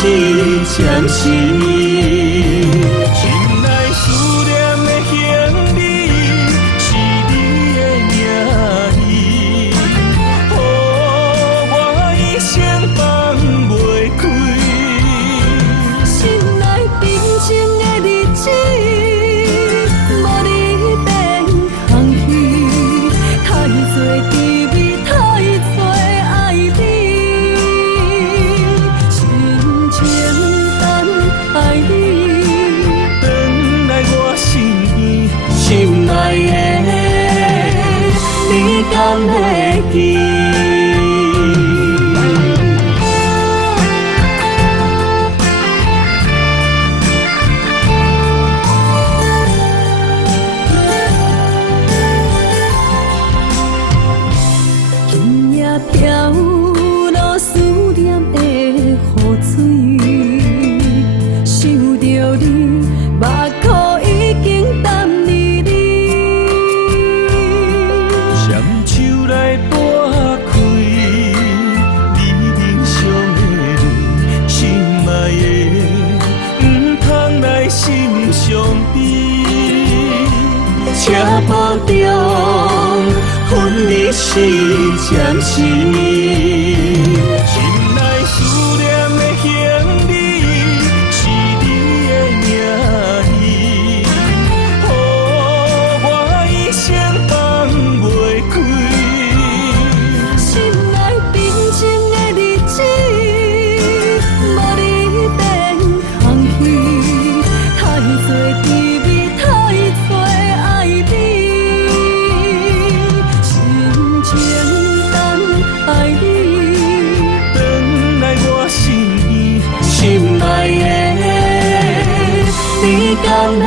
是暂时。心内思念的行李，是你的名字，予我一生放袂开。心内平静的日子，无你变空虚，太多滋味，太多爱你，深情等爱你，转来我身边，心内的你敢会记？今夜飘落思念的雨水，想着你，目眶已经淡离你。双手来拨开你面上的泪，心爱的，唔通来心上悲。车步中，分离是暂时。心内思念的行李，是你的名字，予我一生放袂开。心内平静的日子，无你变空虚，太多滋味，太多爱你，深情等爱你，转来我身边，心爱的，你敢会